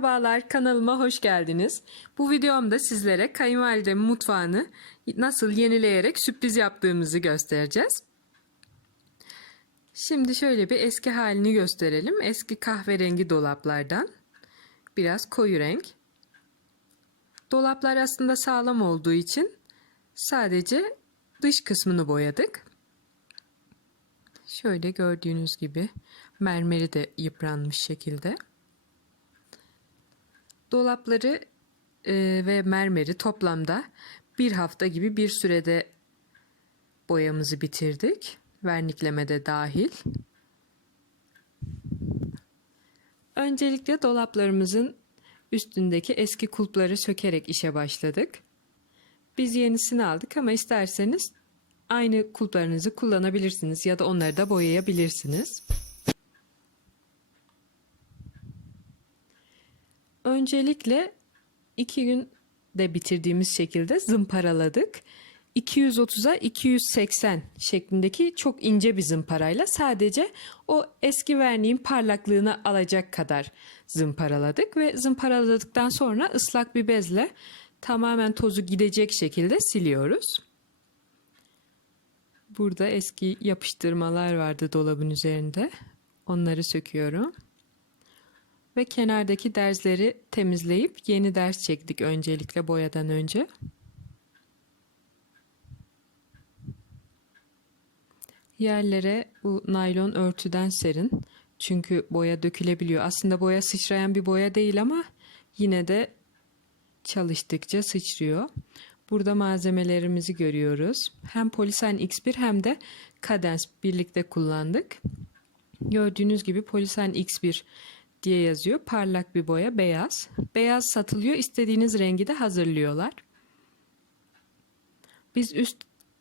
Merhabalar kanalıma hoş geldiniz. Bu videomda sizlere kayınvalidemin mutfağını nasıl yenileyerek sürpriz yaptığımızı göstereceğiz. Şimdi şöyle bir eski halini gösterelim. Eski kahverengi dolaplardan biraz koyu renk. Dolaplar aslında sağlam olduğu için sadece dış kısmını boyadık. Şöyle gördüğünüz gibi mermeri de yıpranmış şekilde. Dolapları e, ve mermeri toplamda bir hafta gibi bir sürede boyamızı bitirdik. Vernikleme de dahil. Öncelikle dolaplarımızın üstündeki eski kulpları sökerek işe başladık. Biz yenisini aldık ama isterseniz aynı kulplarınızı kullanabilirsiniz ya da onları da boyayabilirsiniz. Öncelikle iki gün de bitirdiğimiz şekilde zımparaladık. 230'a 280 şeklindeki çok ince bir zımparayla sadece o eski verniğin parlaklığını alacak kadar zımparaladık ve zımparaladıktan sonra ıslak bir bezle tamamen tozu gidecek şekilde siliyoruz. Burada eski yapıştırmalar vardı dolabın üzerinde. Onları söküyorum. Ve kenardaki derzleri temizleyip yeni ders çektik öncelikle boyadan önce. Yerlere bu naylon örtüden serin. Çünkü boya dökülebiliyor. Aslında boya sıçrayan bir boya değil ama yine de çalıştıkça sıçrıyor. Burada malzemelerimizi görüyoruz. Hem Polisen X1 hem de Cadence birlikte kullandık. Gördüğünüz gibi Polisen X1 diye yazıyor. Parlak bir boya beyaz. Beyaz satılıyor. İstediğiniz rengi de hazırlıyorlar. Biz üst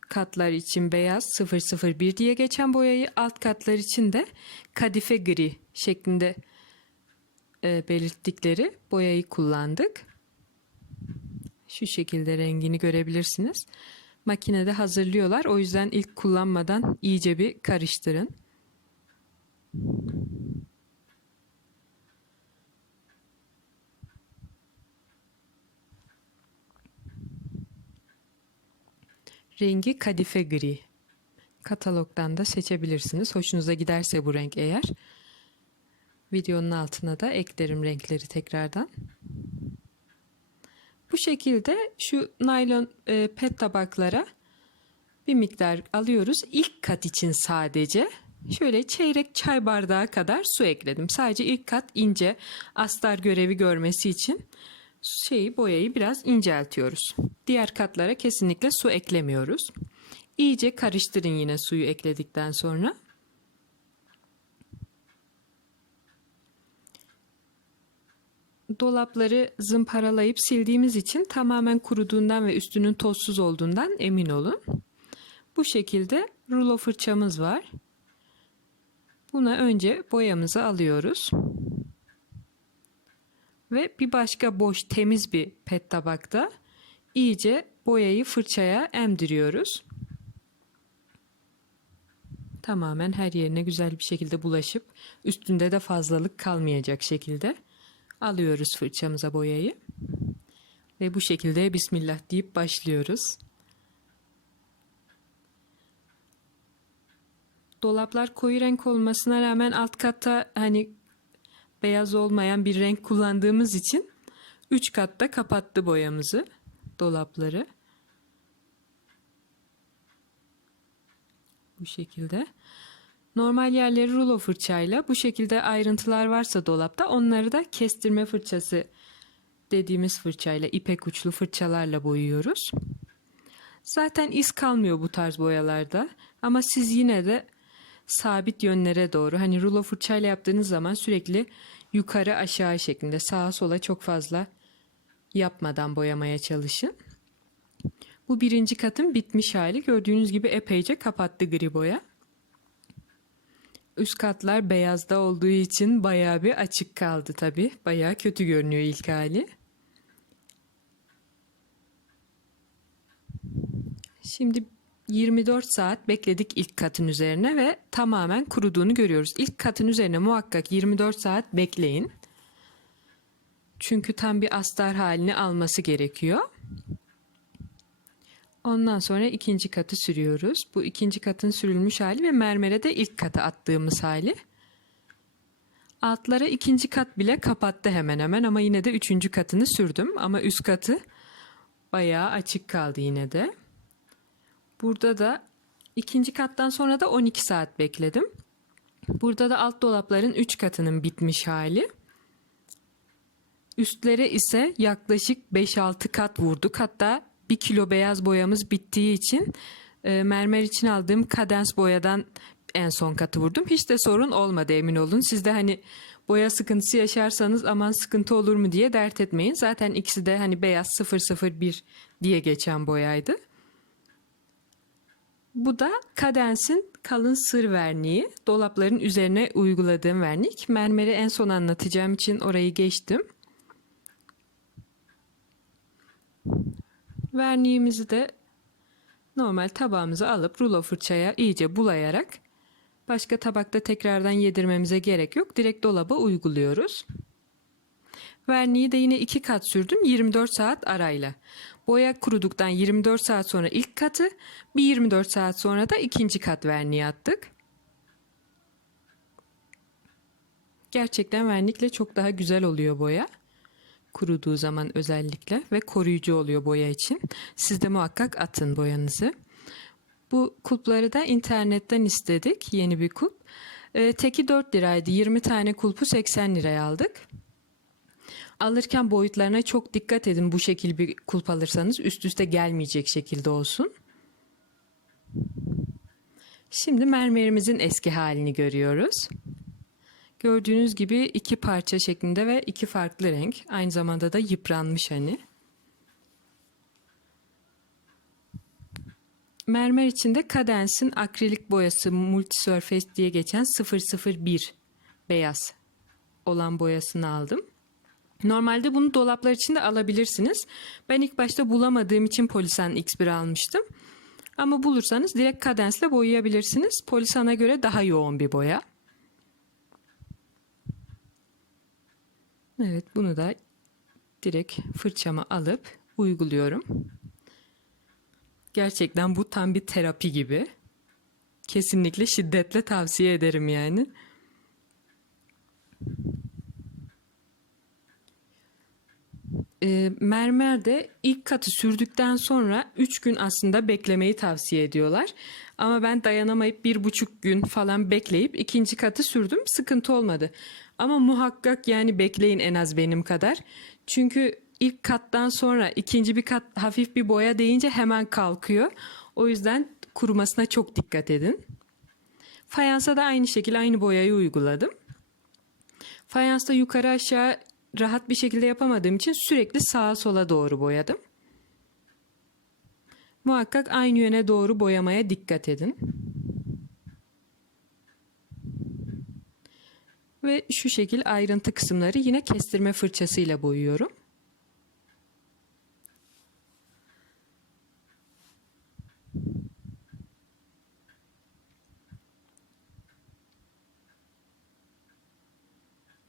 katlar için beyaz 001 diye geçen boyayı alt katlar için de kadife gri şeklinde e, belirttikleri boyayı kullandık. Şu şekilde rengini görebilirsiniz. Makinede hazırlıyorlar. O yüzden ilk kullanmadan iyice bir karıştırın. Rengi kadife gri. Katalogdan da seçebilirsiniz. Hoşunuza giderse bu renk eğer. Videonun altına da eklerim renkleri tekrardan. Bu şekilde şu naylon e, pet tabaklara bir miktar alıyoruz. İlk kat için sadece şöyle çeyrek çay bardağı kadar su ekledim. Sadece ilk kat ince astar görevi görmesi için şeyi boyayı biraz inceltiyoruz. Diğer katlara kesinlikle su eklemiyoruz. İyice karıştırın yine suyu ekledikten sonra. Dolapları zımparalayıp sildiğimiz için tamamen kuruduğundan ve üstünün tozsuz olduğundan emin olun. Bu şekilde rulo fırçamız var. Buna önce boyamızı alıyoruz. Ve bir başka boş temiz bir pet tabakta iyice boyayı fırçaya emdiriyoruz. Tamamen her yerine güzel bir şekilde bulaşıp üstünde de fazlalık kalmayacak şekilde alıyoruz fırçamıza boyayı. Ve bu şekilde Bismillah deyip başlıyoruz. Dolaplar koyu renk olmasına rağmen alt katta hani beyaz olmayan bir renk kullandığımız için 3 katta kapattı boyamızı dolapları. Bu şekilde. Normal yerleri rulo fırçayla bu şekilde ayrıntılar varsa dolapta onları da kestirme fırçası dediğimiz fırçayla ipek uçlu fırçalarla boyuyoruz. Zaten iz kalmıyor bu tarz boyalarda ama siz yine de sabit yönlere doğru hani rulo fırçayla yaptığınız zaman sürekli yukarı aşağı şeklinde sağa sola çok fazla yapmadan boyamaya çalışın. Bu birinci katın bitmiş hali. Gördüğünüz gibi epeyce kapattı gri boya. Üst katlar beyazda olduğu için bayağı bir açık kaldı tabi. Bayağı kötü görünüyor ilk hali. Şimdi 24 saat bekledik ilk katın üzerine ve tamamen kuruduğunu görüyoruz. İlk katın üzerine muhakkak 24 saat bekleyin. Çünkü tam bir astar halini alması gerekiyor. Ondan sonra ikinci katı sürüyoruz. Bu ikinci katın sürülmüş hali ve mermere de ilk katı attığımız hali. Altlara ikinci kat bile kapattı hemen hemen ama yine de üçüncü katını sürdüm. Ama üst katı bayağı açık kaldı yine de. Burada da ikinci kattan sonra da 12 saat bekledim. Burada da alt dolapların 3 katının bitmiş hali. Üstlere ise yaklaşık 5-6 kat vurduk. Hatta 1 kilo beyaz boyamız bittiği için e, mermer için aldığım kadens boyadan en son katı vurdum. Hiç de sorun olmadı emin olun. Siz de hani boya sıkıntısı yaşarsanız aman sıkıntı olur mu diye dert etmeyin. Zaten ikisi de hani beyaz 001 diye geçen boyaydı. Bu da Kadens'in kalın sır verniği. Dolapların üzerine uyguladığım vernik. Mermeri en son anlatacağım için orayı geçtim. Verniğimizi de normal tabağımıza alıp rulo fırçaya iyice bulayarak başka tabakta tekrardan yedirmemize gerek yok. Direkt dolaba uyguluyoruz. Verniği de yine iki kat sürdüm 24 saat arayla. Boya kuruduktan 24 saat sonra ilk katı, bir 24 saat sonra da ikinci kat verniği attık. Gerçekten vernikle çok daha güzel oluyor boya. Kuruduğu zaman özellikle ve koruyucu oluyor boya için. Siz de muhakkak atın boyanızı. Bu kulpları da internetten istedik. Yeni bir kulp. Ee, teki 4 liraydı. 20 tane kulpu 80 liraya aldık. Alırken boyutlarına çok dikkat edin. Bu şekil bir kulp alırsanız üst üste gelmeyecek şekilde olsun. Şimdi mermerimizin eski halini görüyoruz. Gördüğünüz gibi iki parça şeklinde ve iki farklı renk. Aynı zamanda da yıpranmış hani. Mermer içinde Cadenz'in akrilik boyası Multisurface diye geçen 001 beyaz olan boyasını aldım. Normalde bunu dolaplar için de alabilirsiniz. Ben ilk başta bulamadığım için Polisan X1 almıştım. Ama bulursanız direkt Cadence'le boyayabilirsiniz. Polisan'a göre daha yoğun bir boya. Evet bunu da direkt fırçama alıp uyguluyorum. Gerçekten bu tam bir terapi gibi. Kesinlikle şiddetle tavsiye ederim yani. E, mermer de ilk katı sürdükten sonra 3 gün aslında beklemeyi tavsiye ediyorlar. Ama ben dayanamayıp bir buçuk gün falan bekleyip ikinci katı sürdüm. Sıkıntı olmadı. Ama muhakkak yani bekleyin en az benim kadar. Çünkü ilk kattan sonra ikinci bir kat hafif bir boya deyince hemen kalkıyor. O yüzden kurumasına çok dikkat edin. Fayansa da aynı şekilde aynı boyayı uyguladım. Fayansta yukarı aşağı rahat bir şekilde yapamadığım için sürekli sağa sola doğru boyadım. Muhakkak aynı yöne doğru boyamaya dikkat edin. Ve şu şekil ayrıntı kısımları yine kestirme fırçasıyla boyuyorum.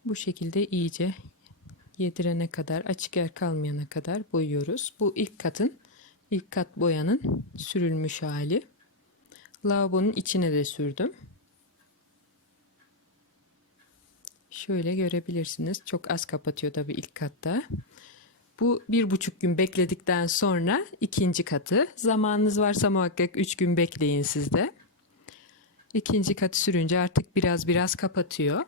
Bu şekilde iyice yedirene kadar, açık yer kalmayana kadar boyuyoruz. Bu ilk katın, ilk kat boyanın sürülmüş hali. Lavabonun içine de sürdüm. Şöyle görebilirsiniz. Çok az kapatıyor tabii ilk katta. Bu bir buçuk gün bekledikten sonra ikinci katı. Zamanınız varsa muhakkak üç gün bekleyin sizde. İkinci katı sürünce artık biraz biraz kapatıyor.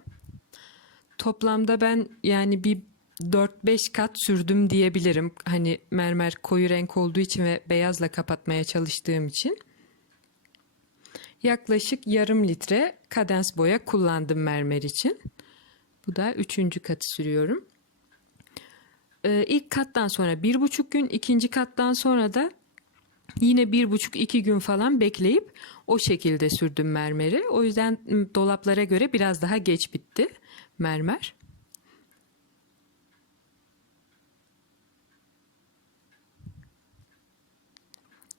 Toplamda ben yani bir 4-5 kat sürdüm diyebilirim. Hani mermer koyu renk olduğu için ve beyazla kapatmaya çalıştığım için. Yaklaşık yarım litre kadens boya kullandım mermer için. Bu da üçüncü katı sürüyorum. Ee, ilk kattan sonra bir buçuk gün, ikinci kattan sonra da yine bir buçuk iki gün falan bekleyip o şekilde sürdüm mermeri. O yüzden dolaplara göre biraz daha geç bitti mermer.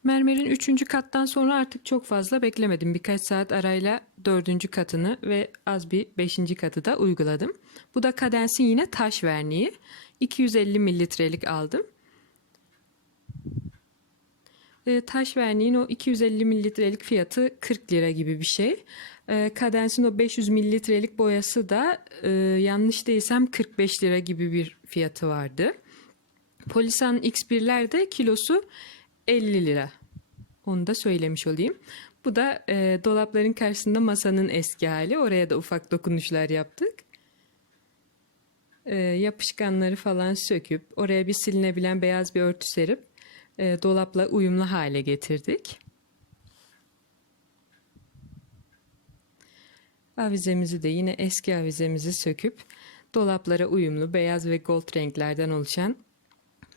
Mermerin üçüncü kattan sonra artık çok fazla beklemedim. Birkaç saat arayla dördüncü katını ve az bir beşinci katı da uyguladım. Bu da Kadens'in yine taş verniği. 250 mililitrelik aldım. E, taş verniğin o 250 mililitrelik fiyatı 40 lira gibi bir şey. E, Kadens'in o 500 mililitrelik boyası da e, yanlış değilsem 45 lira gibi bir fiyatı vardı. Polisan X1'ler de kilosu 50 lira. Onu da söylemiş olayım. Bu da e, dolapların karşısında masanın eski hali. Oraya da ufak dokunuşlar yaptık. E, yapışkanları falan söküp oraya bir silinebilen beyaz bir örtü serip e, dolapla uyumlu hale getirdik. Avizemizi de yine eski avizemizi söküp dolaplara uyumlu beyaz ve gold renklerden oluşan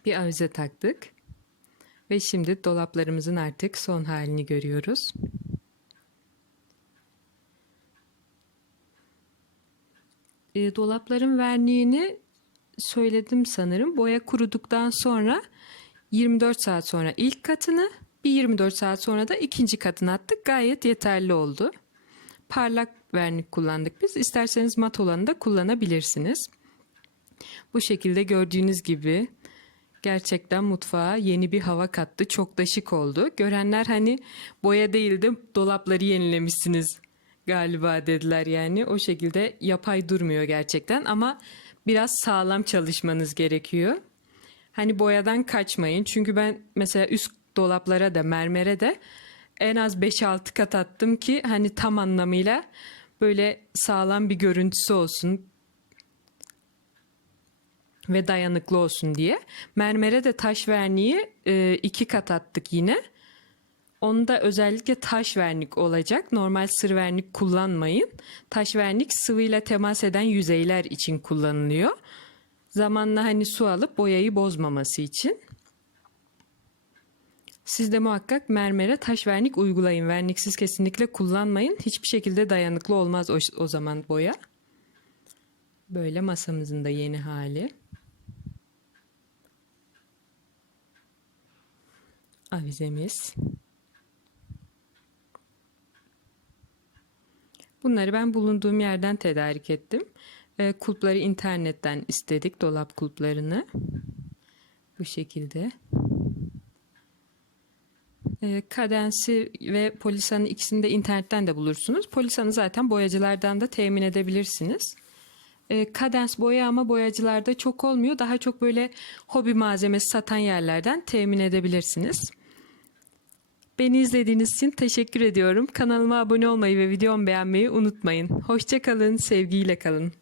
bir avize taktık. Ve şimdi dolaplarımızın artık son halini görüyoruz. E, dolapların verniğini söyledim sanırım. Boya kuruduktan sonra 24 saat sonra ilk katını, bir 24 saat sonra da ikinci katını attık. Gayet yeterli oldu. Parlak vernik kullandık biz. İsterseniz mat olanı da kullanabilirsiniz. Bu şekilde gördüğünüz gibi gerçekten mutfağa yeni bir hava kattı. Çok da şık oldu. Görenler hani boya değil de dolapları yenilemişsiniz galiba dediler yani. O şekilde yapay durmuyor gerçekten ama biraz sağlam çalışmanız gerekiyor. Hani boyadan kaçmayın. Çünkü ben mesela üst dolaplara da mermere de en az 5-6 kat attım ki hani tam anlamıyla böyle sağlam bir görüntüsü olsun ve dayanıklı olsun diye. Mermere de taş verniği e, iki kat attık yine. Onda özellikle taş vernik olacak. Normal sır vernik kullanmayın. Taş vernik sıvıyla temas eden yüzeyler için kullanılıyor. Zamanla hani su alıp boyayı bozmaması için. Siz de muhakkak mermere taş vernik uygulayın. Verniksiz kesinlikle kullanmayın. Hiçbir şekilde dayanıklı olmaz o, o zaman boya. Böyle masamızın da yeni hali. Avizemiz. Bunları ben bulunduğum yerden tedarik ettim. E, kulpları internetten istedik, dolap kulplarını. Bu şekilde. E, kadensi ve polisanı ikisini de internetten de bulursunuz. Polisanı zaten boyacılardan da temin edebilirsiniz. E, kadens boya ama boyacılarda çok olmuyor. Daha çok böyle hobi malzemesi satan yerlerden temin edebilirsiniz. Beni izlediğiniz için teşekkür ediyorum. Kanalıma abone olmayı ve videomu beğenmeyi unutmayın. Hoşçakalın, sevgiyle kalın.